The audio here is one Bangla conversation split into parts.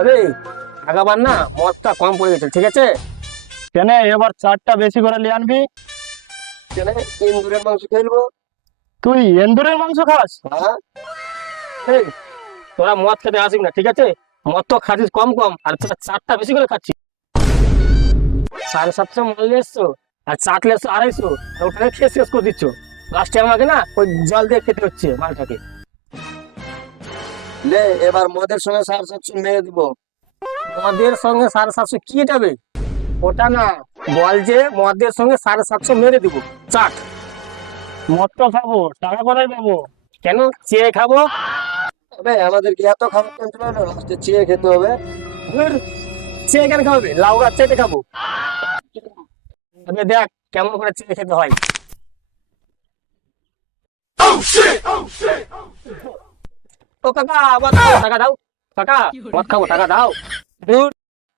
আরে আগাবার না মদটা কম পড়ে গেছে, ঠিক আছে? কেন এবার চারটা বেশি করে নিয়ে আনবি? কেন ইন্দুরের মাংস খেলবো। তুই এন্দুরের মাংস খাস? হ্যাঁ, এই তোরা মদ খেতে আসিস না, ঠিক আছে? মদ তো খাচ্ছিস কম কম, আর তোরা চারটা বেশি করে খাচ্ছিস। 750 মাল নিয়ে এসছো, আর চাটলে এসছো 250, আর ওটাকে খেয়ে শেষ করে দিচ্ছ। লাস্টে আমাকে না ওই জল দিয়ে খেতে হচ্ছে মালটাকে। লে এবার মদের সঙ্গে 750 মেরে দিব। মদের সঙ্গে 750 কি যাবে? ওটা না, বল যে মদের সঙ্গে 750 মেরে দিব। চাট। মদ তো খাবো, টাকা কোথায় পাবো? কেন চেয়ে খাবো? আবে আমাদের কি এত খাবার কন্ট্রোল হলো, লাস্টে চেয়ে খেতে হবে? ধুর, চেয়ে কেন খাবে? লাউ গাছ চেটে খাবো। আবে দেখ কেমন করে চেয়ে খেতে হয়। ও কাকা মদ খাবো, টাকা দাও। কাকা মদ খাবো, টাকা দাও। ধুর,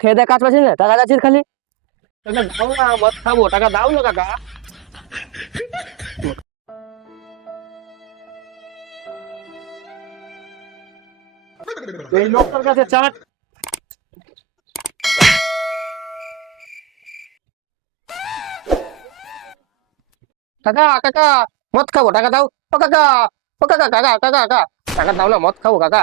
খেয়ে দেখ কাজ পাচ্ছিস না, টাকা যাচ্ছিস খালি। টাকা দাও না, মদ খাবো, টাকা দাও না কাকা। এই লোকটার কাছে চাট। কাকা কাকা মদ খাবো, টাকা দাও। ও কাকা, ও কাকা, কাকা কাকা কাকা, টাকা দাও না, মদ খাবো কাকা।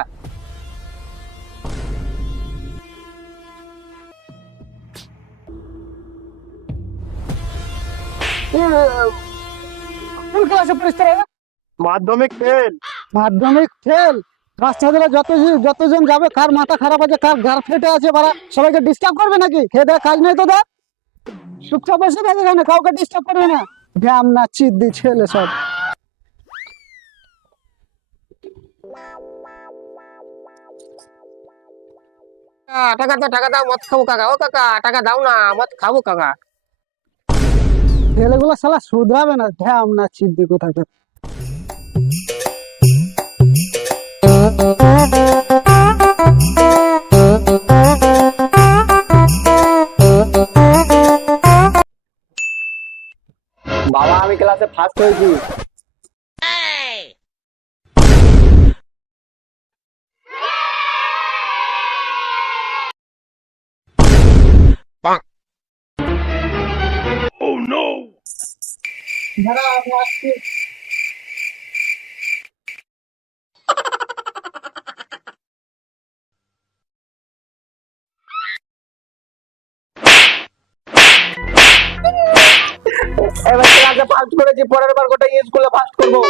কোন ক্লাসে পড়িস তোরা? মাধ্যমিক ফেল। মাধ্যমিক ফেল? বাচ্চাদের যতজন যাবে, কার মাথা খারাপ আছে, কার ঘর ফেটে আছে, বারা সবাইকে ডিস্টার্ব করবে নাকি? খেয়ে দেয় কাজ নেই তোদের, চুপচাপ বসে থাকে এখানে, কাউকে ডিস্টার্ব করবে না। ব্যায়াম না চিদ্দি ছেলে সব। টাকা দাও, টাকা দাও, মদ খাবো কাকা। ও কাকা টাকা দাও না, মদ খাবো কাকা। ছেলেগুলো শালা শুধরাবে না, ব্যায়াম না চিদ্দি কোথাকে। বাবা আমি ক্লাসে ফার্স্ট হয়েছি। দাঁড়া, আমি আসছি। এবার ক্লাসে ফার্স্ট করেছি, পরের বার গোটা স্কুলে ফার্স্ট করবো।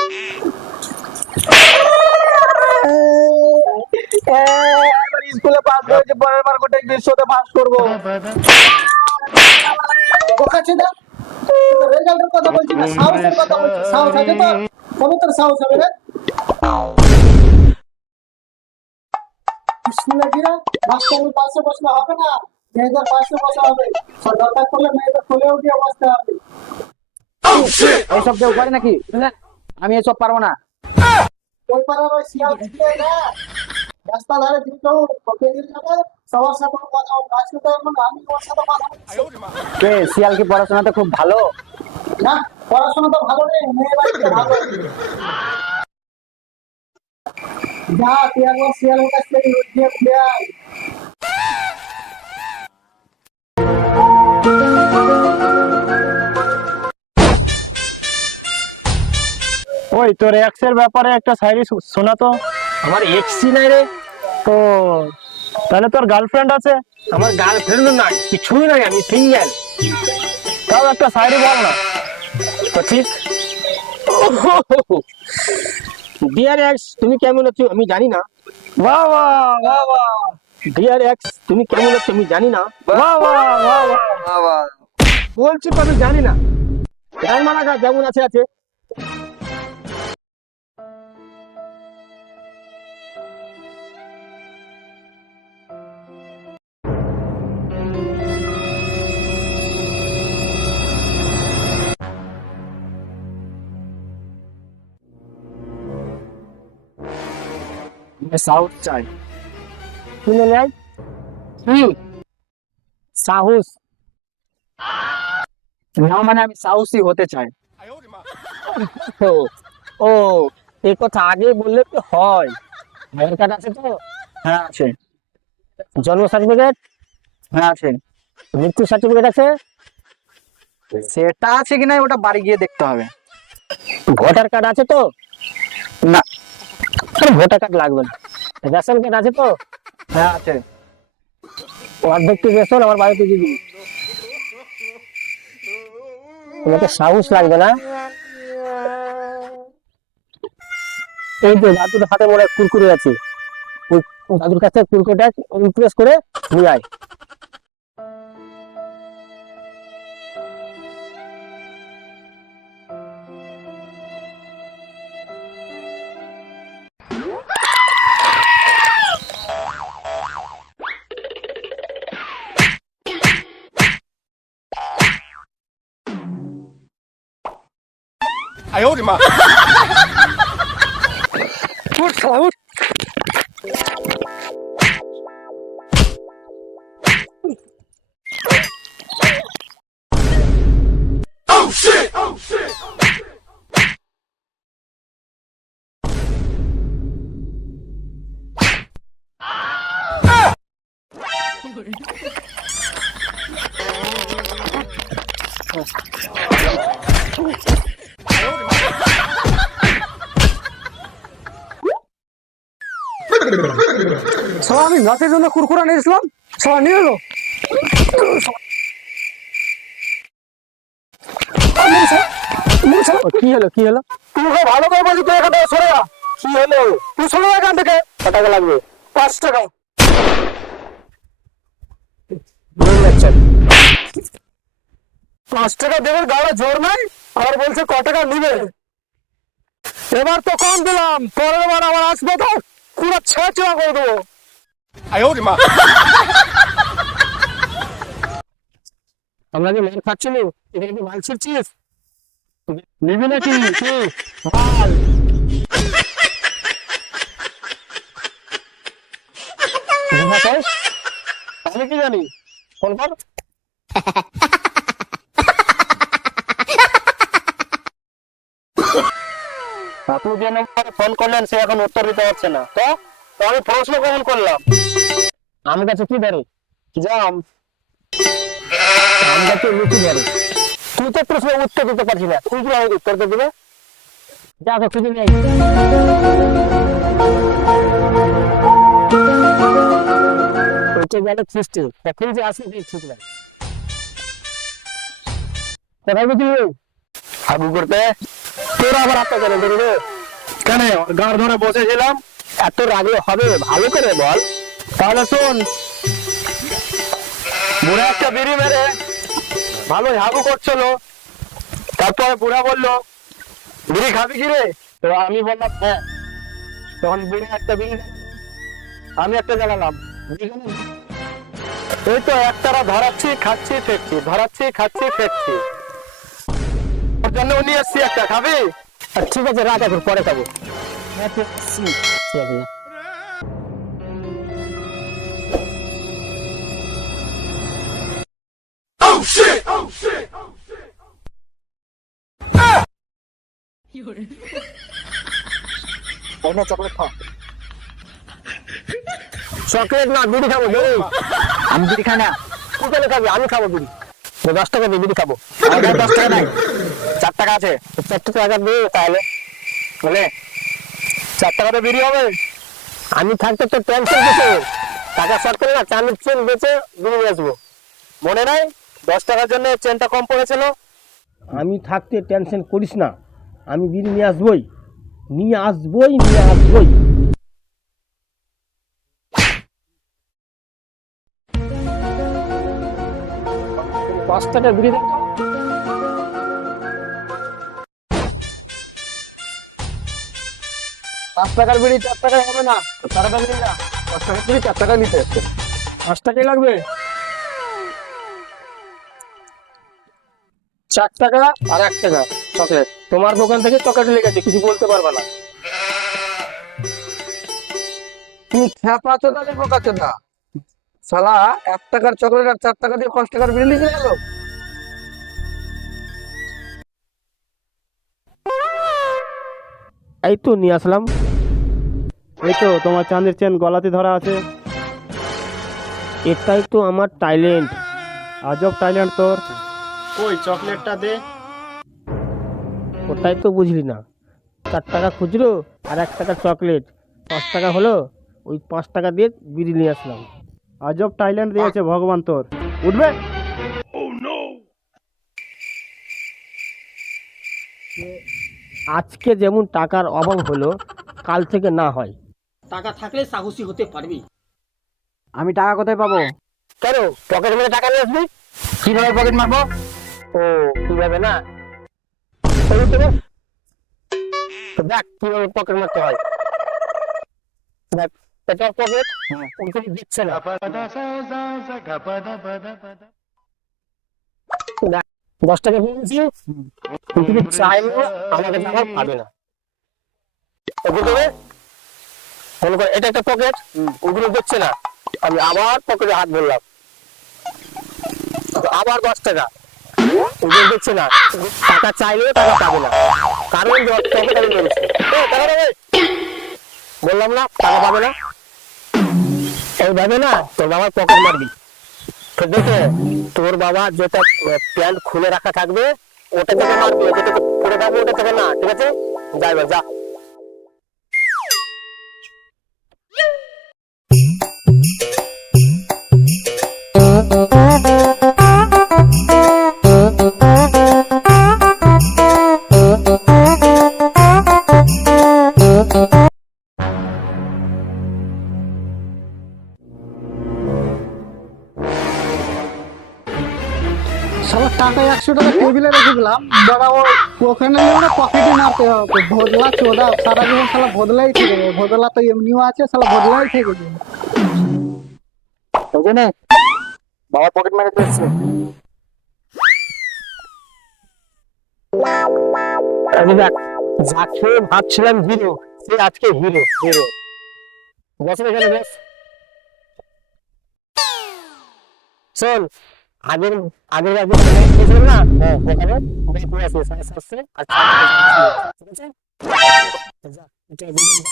এবার স্কুলে ফার্স্ট করেছি, পরের বার গোটা বিশ্বতে ফার্স্ট করবো। বোকাচোদা, তোর রেজাল্টের কথা বলছি না, সাহসের কথা বলছি। সাহস আছে তোর? কবে তোর সাহস হবে রে? স্কুলে গিয়ে মাস্টারের পাশে বসলে হবে না, মেয়েদের পাশে বসা হবে। দরকার করলে মেয়েদের কোলেও গিয়ে বসতে হবে। এইসব কেউ করে নাকি? আমি এসব পারবো না। ওই পাড়ার ওই শিয়াল ছিঁড়ে না, রাস্তা ধারে দুটো প্রতিদিন যাবে, সবার সাথে কথা বলবে। আজকে তো এমন আমি ওর সাথে কথা বলছি। কে শিয়াল কি পড়াশোনাতে খুব ভালো? না, পড়াশোনা তো ভালো নেই, মেয়ে বাড়িতে ভালো। যা তুই একবার শিয়ালের কাছ থেকে গিয়ে ঘুরে আয়। ওই তোর এক্স এর ব্যাপারে একটা শায়রি শোনা তো। আমার এক্সি নাই রে। তো তাহলে তোর গার্লফ্রেন্ড আছে? আমার গার্লফ্রেন্ড নাই, কিছুই নাই, আমি সিঙ্গেল। তাও একটা শায়রি বল না। তো ঠিক। ডিয়ার এক্স তুমি কেমন আছো আমি জানি না। বাহ বাহ বাহ বাহ ডিয়ার এক্স তুমি কেমন আছো আমি জানি না। বাহ বাহ বাহ বাহ। বলছি তো আমি জানি না। যার মানা গা যেমন আছে আছে। সাহস চাই, শুনে নেয় সাহস না মানে আমি সাহসী হতে চাই। ও ও, এই কথা আগে বললে তো হয়। আধার কার্ড আছে তো? হ্যাঁ আছে। জন্ম সার্টিফিকেট? হ্যাঁ আছে। মৃত্যু সার্টিফিকেট আছে? সেটা আছে কিনা ওটা বাড়ি গিয়ে দেখতে হবে। ভোটার কার্ড আছে তো? না। ভোটার কার্ড লাগবে না। রেশন কার্ড আছে তো? হ্যাঁ আছে। অর্ধেকটি রেশন আমার বাড়িতে দিয়ে দিবি। তোমাকে সাহস লাগবে না? এই তো দাদুর হাতে মনে হয় কুরকুরে আছে, ওই দাদুর কাছে কুরকুরেটা ইমপ্রেস করে নিয়ে আয়। উঠ শালা, উঠ। শালা আমি নাচের জন্য কুরকুরা নিয়েছিলাম, শালা নিয়ে এলো। ও, কি হলো কি হলো? তুই ভালো করে বলছি, তুই এখান থেকে সরে যা। কি হলো? তুই সরে যা এখান থেকে। কত টাকা লাগবে? 5 টাকা। বলুন যাচ্ছেন। 5 টাকা দেবে, গাড়ি জোর নাই, আর বলছে ক টাকা নিবে। এবার তো কম দিলাম, পরের বার আবার আসবে তো পুরো ছেঁচড়া করে দেবো। আমরা যে মাল খাচ্ছিল, এখানে কি মাল ছিড়ছিস? নিবি নাকি কি মাল? আমি কি জানি, ফোন কর। আপনি যে নম্বরে ফোন করলেন সে এখন উত্তর দিতে পারছে না, তো তো আমি প্রশ্ন কখন করলাম? আমার কাছে কি ধরে? জাম। আমার কাছে লুচি ধরে। তুই তো প্রশ্নের উত্তর দিতে পারছিস না, তুই কি আমাকে উত্তর দিয়ে দিবে? যা তো খুঁজে নেই। ওইটা গেল খ্রিস্ট, এখন যে আসে ঠিক নাই। কোথায় বুঝলি হাগু করতে? তোরা আবার হাতটা কেন ধরবে? কেন গাড় ধরে বসেছিলাম? এত রাগলে হবে? ভালো করে বল। তাহলে শোন, বুড়া একটা বিড়ি মেরে ভালোই হাগু করছিল, তারপরে বুড়া বললো বিড়ি খাবি কি রে? তো আমি বললাম হ্যাঁ। তখন বুড়া একটা বিড়ি, আমি একটা জ্বালালাম। এই তো একতারা ধরাচ্ছি খাচ্ছি ফেকছি, ধরাচ্ছি খাচ্ছি ফেকছি। ওর জন্য নিয়ে এসছি একটা, খাবি? ঠিক আছে, রাত এখন পরে খাবো। ঠিক আছে। চকলেট খা। চকলেট না, বিড়ি খাবো। বিড়ি আমি বিড়ি খাই না। তুই কেন খাবি? আমি খাবো বিড়ি। 10 টাকা দিয়ে বিড়ি খাবো। আমার কাছে 10 টাকা নাই, 4 টাকা আছে। 4 টাকা দিয়ে তাহলে বলে 4 টাকাতে বিড়ি হবে? আমি থাকতে তো টেনশন কিছু টাকা শর্ট করে না, চাঁদের চেন বেচে বিড়ি নিয়ে আসবো। মনে নাই 10 টাকার জন্য চেনটা কম পড়েছিল? আমি থাকতে টেনশন করিস না, আমি বিড়ি নিয়ে আসবই, নিয়ে আসবই, নিয়ে আসবই। 5 টাকা বিড়ি দেন তো। 5 টাকার বিড়ি 4 টাকায় হবে না, 4 টাকা নিয়ে যা। 5 টাকার বিড়ি 4 টাকা নিতে এসছে। 5 টাকাই লাগবে। 4 টাকা আর 1 টাকা চকলেট। তোমার দোকান থেকে চকলেট লেগেছে, কিছু বলতে পারবে না। তুই খেপা চোদা বোকা চোদা, শালা 1 টাকার চকলেট আর 4 টাকা দিয়ে 5 টাকার বিড়ি নিয়ে গেল। এই তো নিয়ে আসলাম। এই তো তোমার চাঁদের চেন গলাতে ধরা আছে। এটাই তো আমার ট্যালেন্ট। আজব ট্যালেন্ট তোর। কই চকলেটটা দে। ওটাই তো বুঝলি না। 4 টাকা খুচরো আর 1 টাকা চকলেট, 5 টাকা হলো। ওই 5 টাকা দিয়ে বিড়ি নিয়ে আসলাম। আজব ট্যালেন্ট দিয়েছে ভগবান তোর। উঠবে? আজকে যেমন টাকার অভাব হলো, কাল থেকে না হয়। টাকা থাকলে সাহসী হতে পারবি। আমি টাকা কোথায় পাবো? কেন পকেট মেরে টাকা নিয়ে আসবি? কিভাবে পকেট মারবো? ও কিভাবে না, ওই তো দেখ। তো দেখ কিভাবে পকেট মারতে হয়। দেখ এটা পকেট, ওকে দিচ্ছে না। দেখ 10 টাকা পেয়েছি, তুমি চাইলেও আমাকে টাকা পাবে না। ওকে দেবে মনে কর এটা একটা পকেট, ওগুলো দিচ্ছে না। আমি আবার পকেটে হাত ভরলাম, আবার 10 টাকা, ওগুলো দিচ্ছে না। টাকা চাইলেও টাকা পাবে না, কারণ পকেট আমি মেরেছি। টাকা দেবে বললাম না, টাকা পাবে না। এইভাবে না তোর বাবার পকেট মারবি। ঠিক আছে, তোর বাবা যেটা প্যান্ট খুলে রাখা থাকবে ওটা থেকে মারবি, যেটা পরে থাকবে ওটা থেকে না। ঠিক আছে, যাই ভাই যা। সবার টাকা 100 টাকা টেবিলে রেখে দিলাম, দাদা ওখানে না পকেটে মারতে হবে। ভোদলা চোদা সারা জীবন শালা ভোদলাই থেকে যাবে। ভোদলা তো এমনিও আছে, শালা ভোদলাই থেকে যাবে। ওই জন্য বাবার পকেট মেরে দিচ্ছে। আমি দেখ যাকে ভাবছিলাম হিরো, সে আজকে হিরো। হিরো বছর এখানে বেশ শোন, আগের আগের একদিন গেছিলাম না ওখানে ঘুরে আসি আসছে। আচ্ছা ঠিক আছে, যা এটা বুঝুন।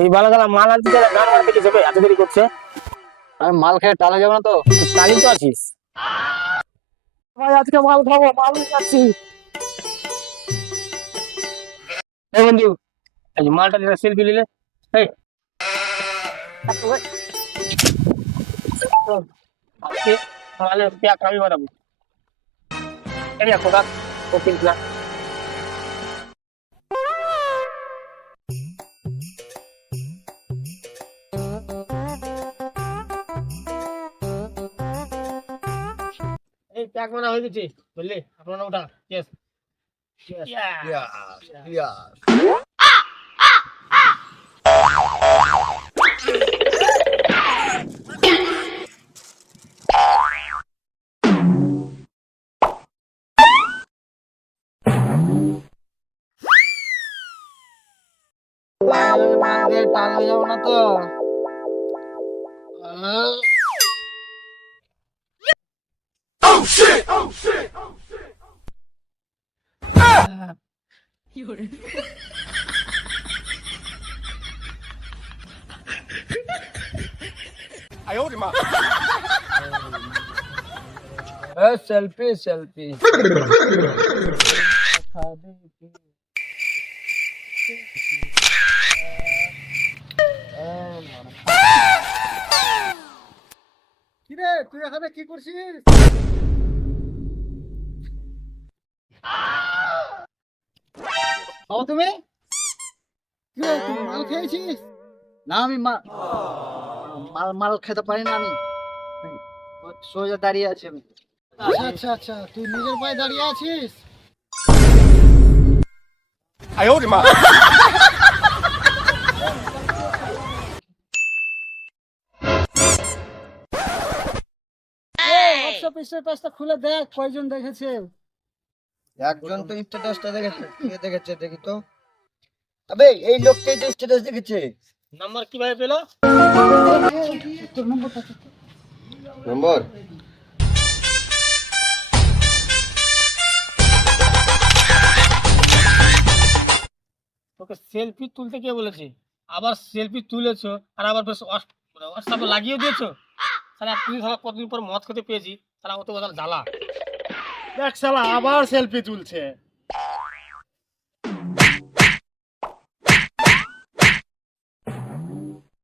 এই বালাগালা মাল আনতে গেলে গান মারতে কি যাবে, এত দেরি করছে। আমি মাল খেয়ে টালা যাবো না তো? কালি তো আছিস ভাই আজকে মাল খাবো, মাল খাচ্ছি। এই বন্ধু, এই যে মালটা নিয়ে সেলফি নিলে এই আজকে মালে প্যাক আমি বানাবো। এই দেখো কাক ও কিন্তু না। এই প্যাক বানা হয়ে গেছে বুঝলি, আপনারা ওটা ইয়েস টালা যাবো না তো? Selfie selfie. কিরে তুই এখানে কি করছিস? বাবা তুমি কি রে, তুই মাল খেয়েছিস? না আমি মাল মাল খেতে পারি না। আমি সোজা দাঁড়িয়ে আছি আমি। আচ্ছা আচ্ছা আচ্ছা, তুই নিজের পায়ে দাঁড়িয়ে আছিস। হোয়াটসঅ্যাপ স্ট্যাটাসটা খুলে দেখ কয়জন দেখেছে। একজন তো স্ট্যাটাসটা দেখেছে। কে দেখেছে দেখি তো। আবে এই লোকটাই তো স্ট্যাটাস দেখেছে। নাম্বার কিভাবে পেলো? তোর নম্বরটা নম্বর তোমাকে সেলফি তুলতে কে বলেছে? আবার সেলফি তুলেছো আর আবার বেশ হোয়াটসঅ্যাপে লাগিয়ে দিয়েছো। তাহলে তুমি ধরো কতদিন পর মদ খেতে পেয়েছি, তাহলে অত কথা জ্বালা। দেখ শালা আবার সেলফি তুলছে।